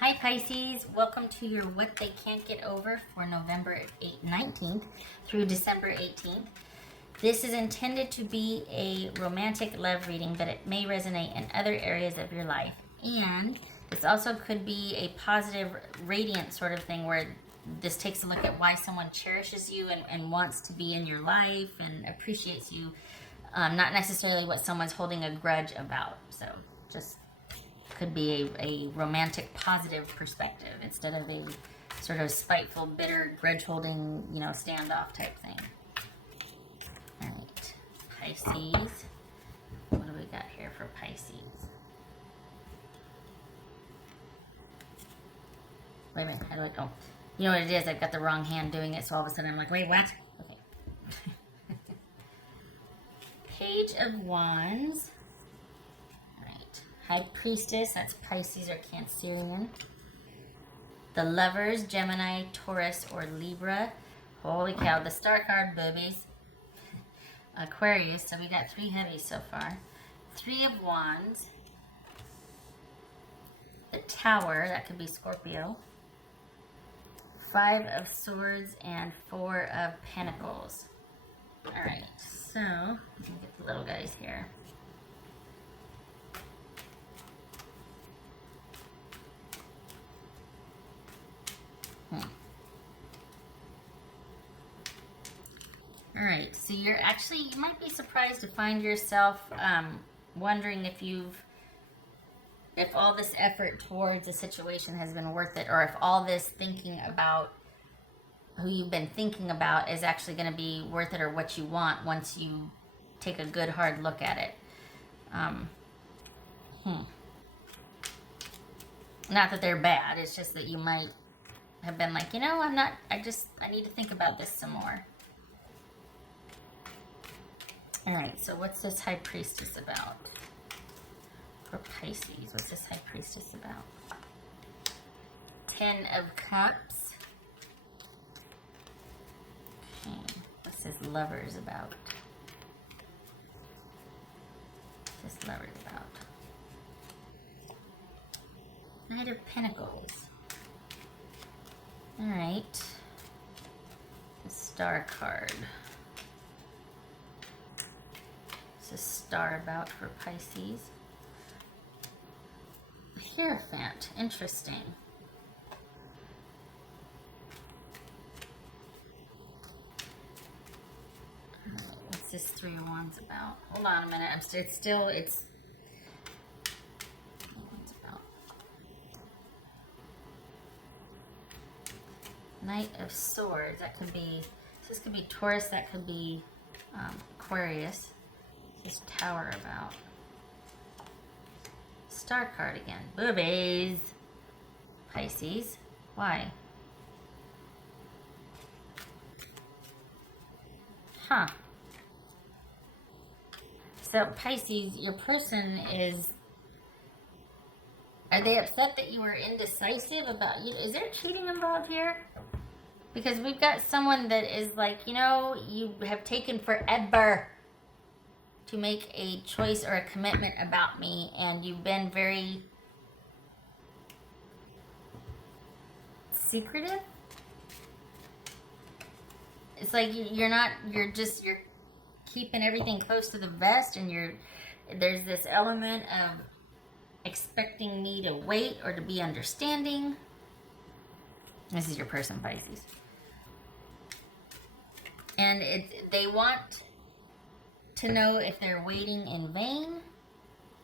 Hi Pisces, welcome to your What They Can't Get Over for November 19th through December 18th. This is intended to be a romantic love reading, but it may resonate in other areas of your life. And this also could be a positive, radiant sort of thing where this takes a look at why someone cherishes you and wants to be in your life and appreciates you, not necessarily what someone's holding a grudge about. So just could be a romantic positive perspective instead of a sort of spiteful, bitter, grudge holding, standoff type thing. All right, Pisces. What do we got here for Pisces? Wait a minute, how do I go? You know what it is? I've got the wrong hand doing it, so all of a sudden I'm like, wait, what? Okay. Page of Wands. High Priestess, that's Pisces or Cancerian. The Lovers, Gemini, Taurus, or Libra. Holy cow, the star card, boobies. Aquarius, so we got 3 heavies so far. 3 of Wands. The Tower, that could be Scorpio. 5 of Swords and 4 of Pentacles. Alright, so, let me get the little guys here. All right, so you might be surprised to find yourself wondering if all this effort towards a situation has been worth it, or if all this thinking about who you've been thinking about is actually going to be worth it, or what you want once you take a good hard look at it. Not that they're bad, it's just that you might have been like, I need to think about this some more. All right, so what's this High Priestess about? For Pisces, what's this High Priestess about? 10 of Cups. Okay, what's this Lovers about? What's this Lovers about? Knight of Pentacles. All right, the Star card. What's a star about for Pisces? Hierophant, interesting. All right, what's this 3 of Wands about? Hold on a minute, it's Knight of Swords, this could be Taurus, that could be Aquarius. What's this Tower about? Star card again. Boobies. Pisces. Why? Huh. So Pisces, your person are they upset that you were indecisive about you? Is there cheating involved here? Because we've got someone that is like, you have taken forever to make a choice or a commitment about me, and you've been very secretive. It's like you're keeping everything close to the vest, and there's this element of expecting me to wait or to be understanding. This is your person, Pisces. And they want to know if they're waiting in vain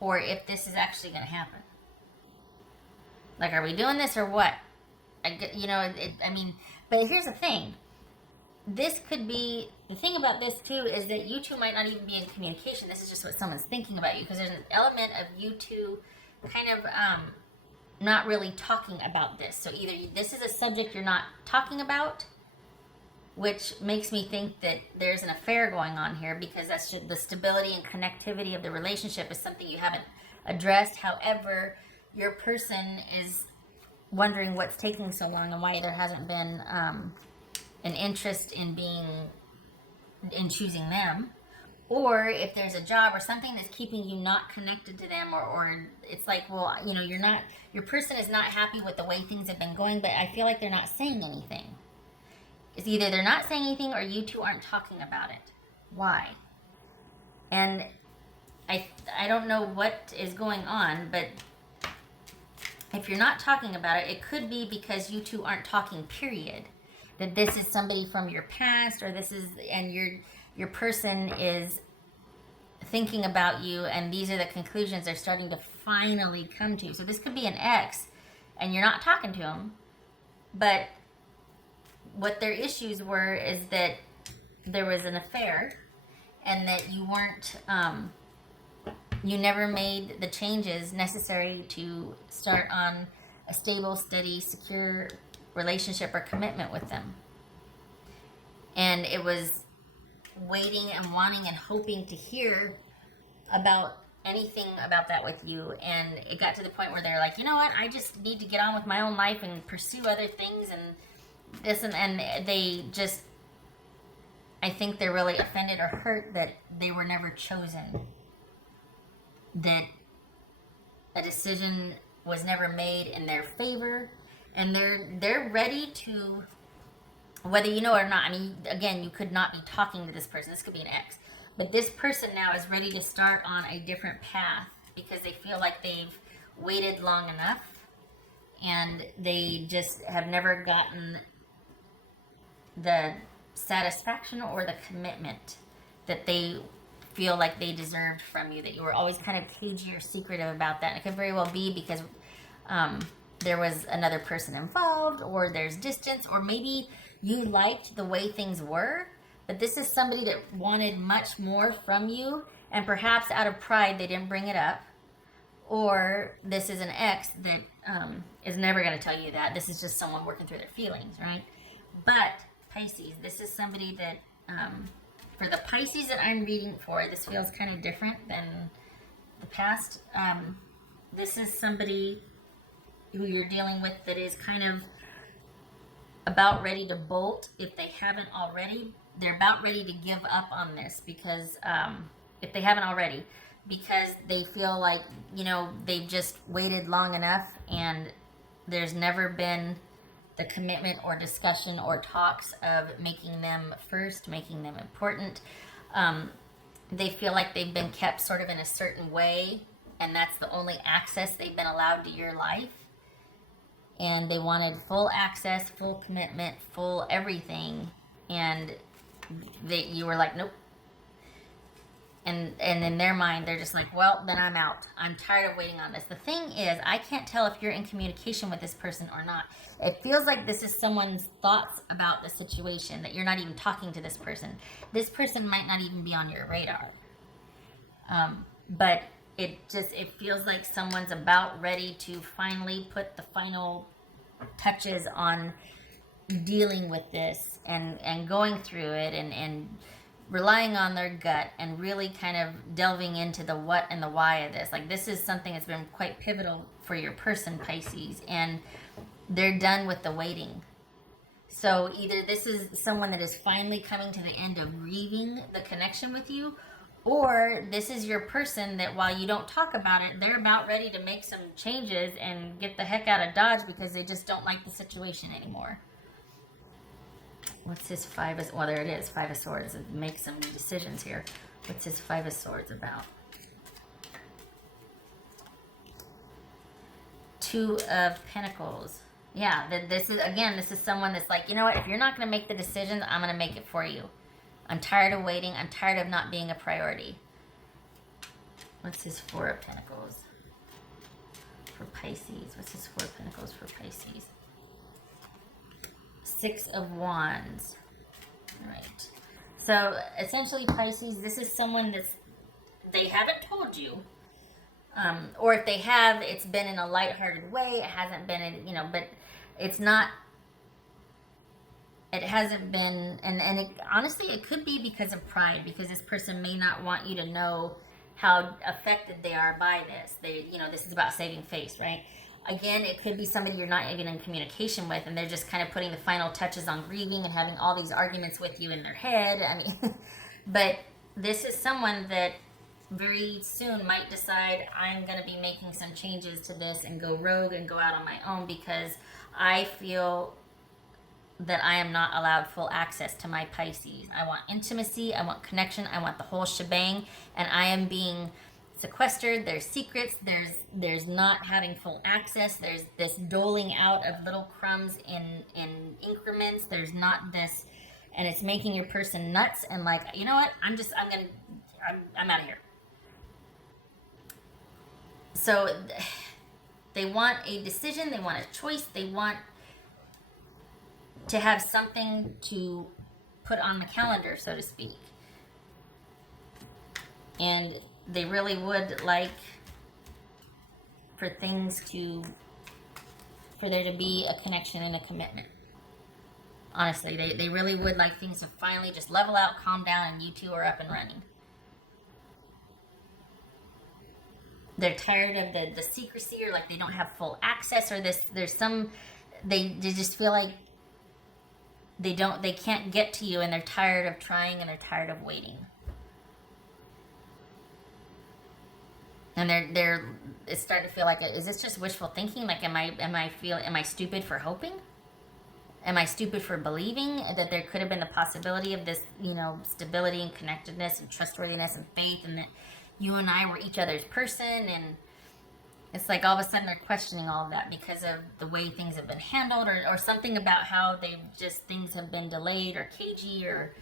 or if this is actually going to happen. Like, are we doing this or what? But here's the thing. This could be, the thing about this too is that you two might not even be in communication. This is just what someone's thinking about you, because there's an element of you two kind of not really talking about this. So either this is a subject you're not talking about, which makes me think that there's an affair going on here, because that's just the stability and connectivity of the relationship is something you haven't addressed. However, your person is wondering what's taking so long and why there hasn't been an interest in choosing them. Or if there's a job or something that's keeping you not connected to them, or it's like, well, you know, your person is not happy with the way things have been going, but I feel like they're not saying anything. It's either they're not saying anything or you two aren't talking about it. Why? And I don't know what is going on, but if you're not talking about it, it could be because you two aren't talking, period. That this is somebody from your past, or and your person is thinking about you, and these are the conclusions they're starting to finally come to. So this could be an ex, and you're not talking to them, but what their issues were is that there was an affair, and that you weren't, you never made the changes necessary to start on a stable, steady, secure relationship or commitment with them. And it was waiting and wanting and hoping to hear about anything about that with you, and it got to the point where they're like, you know what, I just need to get on with my own life and pursue other things and this, and they just, I think they're really offended or hurt that they were never chosen, that a decision was never made in their favor, and they're ready to, whether you know it or not. I mean, again, you could not be talking to this person. This could be an ex. But this person now is ready to start on a different path because they feel like they've waited long enough, and they just have never gotten the satisfaction or the commitment that they feel like they deserved from you, that you were always kind of cagey or secretive about that. And it could very well be because there was another person involved, or there's distance, or maybe you liked the way things were, but this is somebody that wanted much more from you, and perhaps out of pride they didn't bring it up. Or this is an ex that is never going to tell you that. This is just someone working through their feelings, right? But Pisces, this is somebody that, for the Pisces that I'm reading for, this feels kind of different than the past. This is somebody who you're dealing with that is kind of about ready to bolt. If they haven't already, they're about ready to give up on this because if they haven't already, because they feel like, you know, they've just waited long enough, and there's never been the commitment or discussion or talks of making them first, making them important. They feel like they've been kept sort of in a certain way, and that's the only access they've been allowed to your life. And they wanted full access, full commitment, full everything, and you were like, nope. And in their mind, they're just like, well, then I'm out. I'm tired of waiting on this. The thing is, I can't tell if you're in communication with this person or not. It feels like this is someone's thoughts about the situation, that you're not even talking to this person. This person might not even be on your radar. But it feels like someone's about ready to finally put the final touches on dealing with this and going through it and relying on their gut and really kind of delving into the what and the why of this. Like, this is something that's been quite pivotal for your person, Pisces, and they're done with the waiting. So either this is someone that is finally coming to the end of grieving the connection with you, or this is your person that, while you don't talk about it, they're about ready to make some changes and get the heck out of Dodge because they just don't like the situation anymore. What's his Five of... Well, there it is, Five of Swords. Make some decisions here. What's his Five of Swords about? Two of Pentacles. Yeah, this is someone that's like, you know what? If you're not going to make the decisions, I'm going to make it for you. I'm tired of waiting. I'm tired of not being a priority. What's his Four of Pentacles for Pisces? What's his Four of Pentacles for Pisces? Six of Wands. All right. So essentially, Pisces, this is someone they haven't told you. Or if they have, it's been in a lighthearted way. It hasn't been in, you know, but it's not, it hasn't been, and it, honestly, it could be because of pride, because this person may not want you to know how affected they are by this. This is about saving face, right? Again, it could be somebody you're not even in communication with, and they're just kind of putting the final touches on grieving and having all these arguments with you in their head. I mean, but this is someone that very soon might decide, I'm going to be making some changes to this and go rogue and go out on my own, because I feel that I am not allowed full access to my Pisces. I want intimacy, I want connection, I want the whole shebang, and I am being sequestered. There's secrets, there's not having full access, there's this doling out of little crumbs in increments, there's not this, and it's making your person nuts and like, you know what, I'm out of here. So they want a decision, they want a choice, they want to have something to put on the calendar, so to speak. And they really would like for there to be a connection and a commitment. Honestly, they really would like things to finally just level out, calm down, and you two are up and running. They're tired of the secrecy, or like they don't have full access, or they just feel like they can't get to you, and they're tired of trying, and they're tired of waiting. And it's starting to feel like, is this just wishful thinking? Like, am I stupid for hoping? Am I stupid for believing that there could have been the possibility of this, stability and connectedness and trustworthiness and faith, and that you and I were each other's person? And it's like all of a sudden they're questioning all of that because of the way things have been handled, or something about how things have been delayed or cagey, or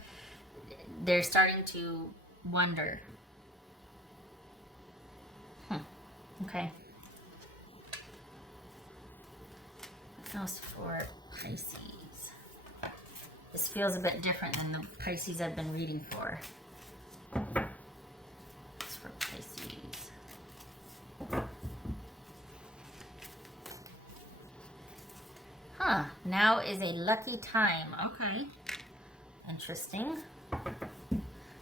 they're starting to wonder. Okay. What else for Pisces? This feels a bit different than the Pisces I've been reading for. It's for Pisces. Now is a lucky time. Okay. Interesting.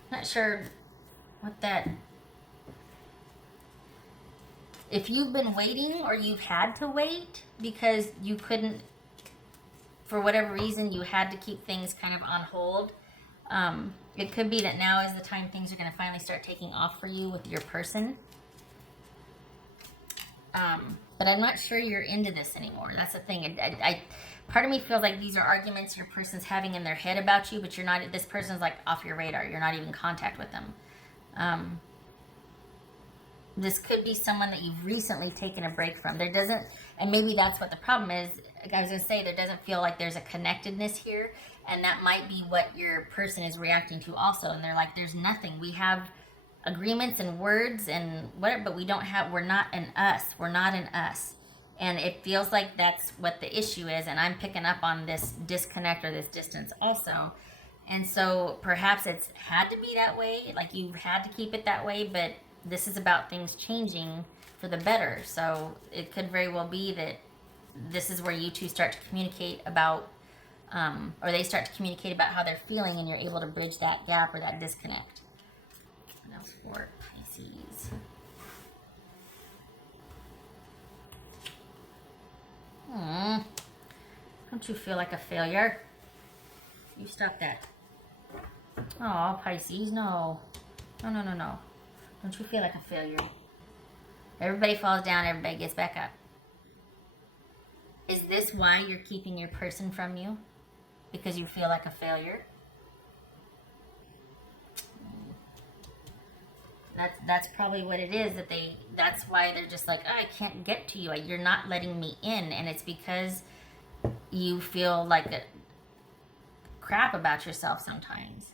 Not sure what that... If you've been waiting, or you've had to wait because you couldn't, for whatever reason, you had to keep things kind of on hold, it could be that now is the time things are going to finally start taking off for you with your person. But I'm not sure you're into this anymore. That's the thing. Part of me feels like these are arguments your person's having in their head about you, but you're not. This person's like off your radar. You're not even in contact with them. This could be someone that you've recently taken a break from. And maybe that's what the problem is. I was going to say, there doesn't feel like there's a connectedness here, and that might be what your person is reacting to also. And they're like, there's nothing. We have agreements and words and whatever, but we're not in us. We're not in us. And it feels like that's what the issue is, and I'm picking up on this disconnect or this distance also. And so perhaps it's had to be that way, like you've had to keep it that way, but this is about things changing for the better. So it could very well be that this is where you two start to communicate about, or they start to communicate about how they're feeling, and you're able to bridge that gap or that disconnect. What else for Pisces? Don't you feel like a failure? You stop that. Oh, Pisces, no. No. Don't you feel like a failure? Everybody falls down, everybody gets back up. Is this why you're keeping your person from you? Because you feel like a failure? That's probably what it is. That's why they're just like, I can't get to you. You're not letting me in. And it's because you feel like a crap about yourself sometimes.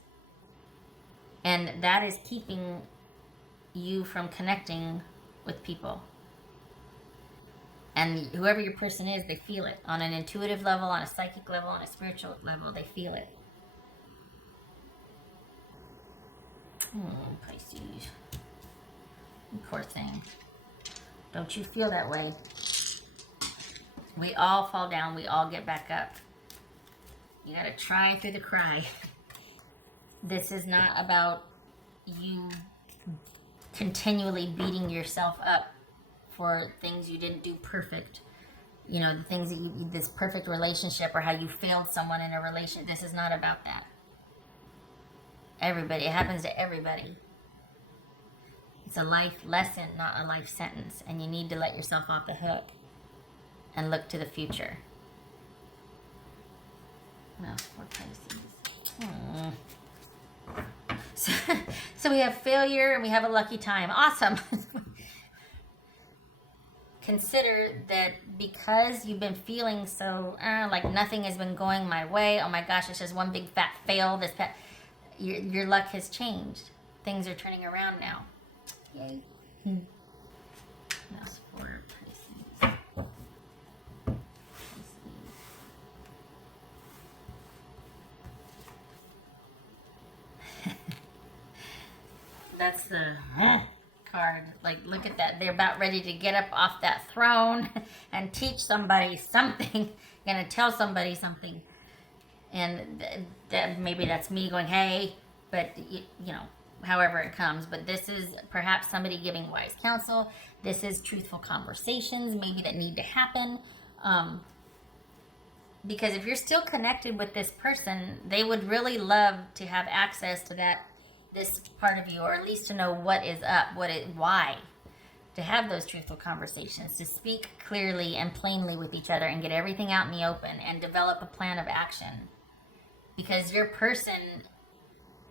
And that is keeping you from connecting with people. And whoever your person is, they feel it on an intuitive level, on a psychic level, on a spiritual level. They feel it. Pisces. Poor thing. Don't you feel that way? We all fall down. We all get back up. You gotta try through the cry. This is not about you continually beating yourself up for things you didn't do perfect. The things that this perfect relationship, or how you failed someone in a relationship. This is not about that. Everybody. It happens to everybody. It's a life lesson, not a life sentence. And you need to let yourself off the hook and look to the future. No, for Pisces. So we have failure and we have a lucky time. Awesome. Consider that because you've been feeling so like nothing has been going my way. Oh my gosh, it's just one big fat fail. Your luck has changed. Things are turning around now. Yay. That's for Pisces. That's the card. Like, look at that. They're about ready to get up off that throne and teach somebody something. Gonna tell somebody something. And maybe that's me going, hey, but you know, however it comes. But this is perhaps somebody giving wise counsel. This is truthful conversations maybe that need to happen. Because if you're still connected with this person, they would really love to have access to this part of you, or at least to know what is up, why. To have those truthful conversations, to speak clearly and plainly with each other and get everything out in the open and develop a plan of action. Because your person,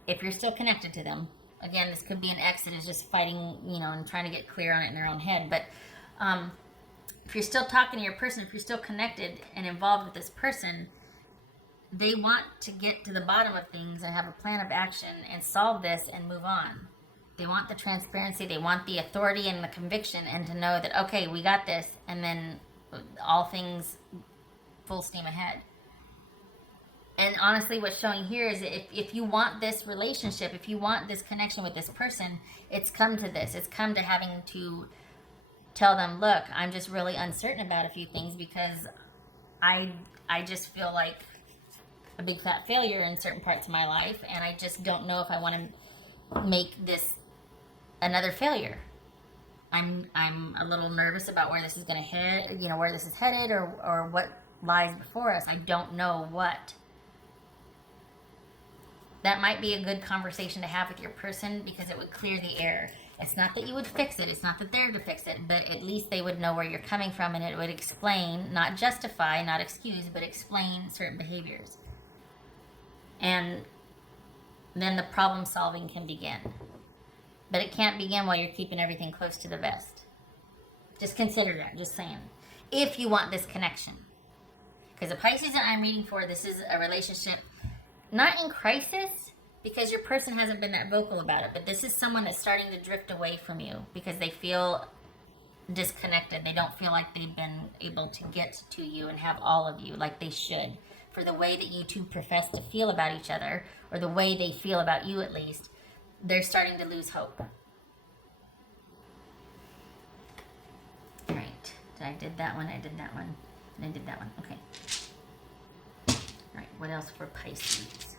if you're still connected to them, again, this could be an ex that is just fighting, you know, and trying to get clear on it in their own head. But if you're still talking to your person, if you're still connected and involved with this person, they want to get to the bottom of things and have a plan of action and solve this and move on. They want the transparency, they want the authority and the conviction, and to know that, okay, we got this, and then all things full steam ahead. And honestly, what's showing here is if you want this relationship, if you want this connection with this person, it's come to this. It's come to having to tell them, look, I'm just really uncertain about a few things because I just feel like a big fat failure in certain parts of my life, and I just don't know if I want to make this another failure. I'm a little nervous about where this is going to head, you know, where this is headed, or what lies before us. I don't know what. That might be a good conversation to have with your person because it would clear the air. It's not that you would fix it. It's not that they're to fix it, but at least they would know where you're coming from, and it would explain, not justify, not excuse, but explain certain behaviors. And then the problem solving can begin. But it can't begin while you're keeping everything close to the vest. Just consider that, just saying. If you want this connection. Because the Pisces that I'm reading for, this is a relationship not in crisis, because your person hasn't been that vocal about it, but this is someone that's starting to drift away from you because they feel disconnected. They don't feel like they've been able to get to you and have all of you like they should. For the way that you two profess to feel about each other, or the way they feel about you at least, they're starting to lose hope. All right. I did that one, I did that one, and I did that one. Okay. All right, what else for Pisces?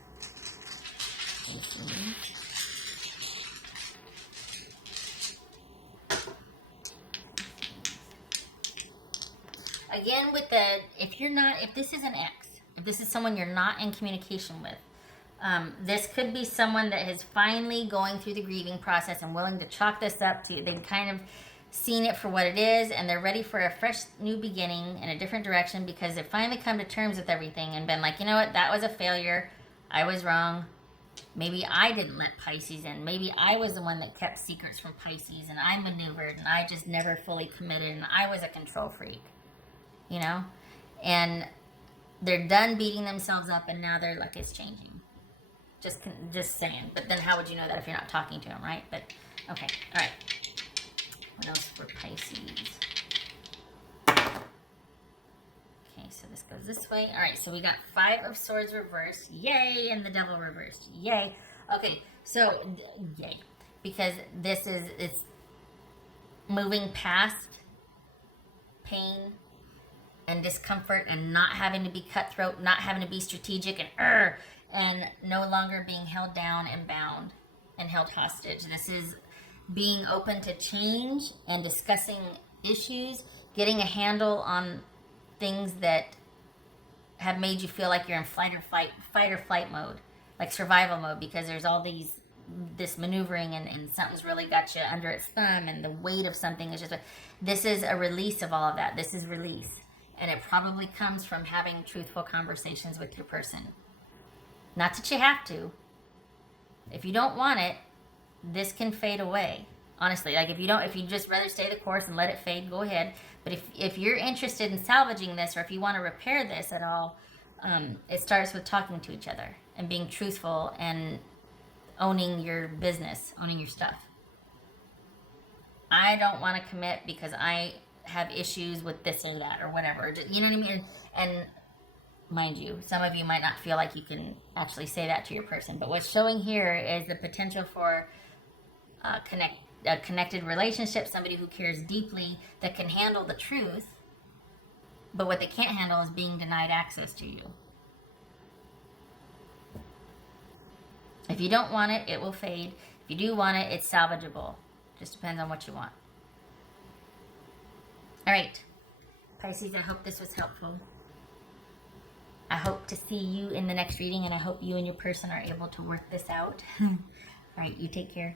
Again, with if this is an ex, if this is someone you're not in communication with, this could be someone that is finally going through the grieving process and willing to chalk this up to, they've kind of seen it for what it is, and they're ready for a fresh new beginning in a different direction because they've finally come to terms with everything and been like, you know what, that was a failure. I was wrong. Maybe I didn't let Pisces in. Maybe I was the one that kept secrets from Pisces, and I maneuvered, and I just never fully committed, and I was a control freak, you know? And they're done beating themselves up, and now their luck is changing. Just saying. But then how would you know that if you're not talking to them, right? But, okay. All right. What else for Pisces? Okay, so this goes this way. All right, so we got 5 of Swords reversed. Yay! And the Devil reversed. Yay. Okay, so, yay. Because it's moving past pain and discomfort and not having to be cutthroat, not having to be strategic and no longer being held down and bound and held hostage. This is being open to change and discussing issues, getting a handle on things that have made you feel like you're in fight or flight mode. like survival mode, because there's all this maneuvering, and something's really got you under its thumb, and the weight of something is just, this is a release of all of that. This is release. And it probably comes from having truthful conversations with your person. Not that you have to. If you don't want it, this can fade away. Honestly, like if you just rather stay the course and let it fade, go ahead. But if you're interested in salvaging this, or if you want to repair this at all, it starts with talking to each other and being truthful and owning your business, owning your stuff. I don't want to commit because I have issues with this or that or whatever. You know what I mean? And mind you, some of you might not feel like you can actually say that to your person. But what's showing here is the potential for a connected relationship, somebody who cares deeply, that can handle the truth. But what they can't handle is being denied access to you. If you don't want it, it will fade. If you do want it, it's salvageable. Just depends on what you want. All right, Pisces, I hope this was helpful. I hope to see you in the next reading, and I hope you and your person are able to work this out. All right, you take care.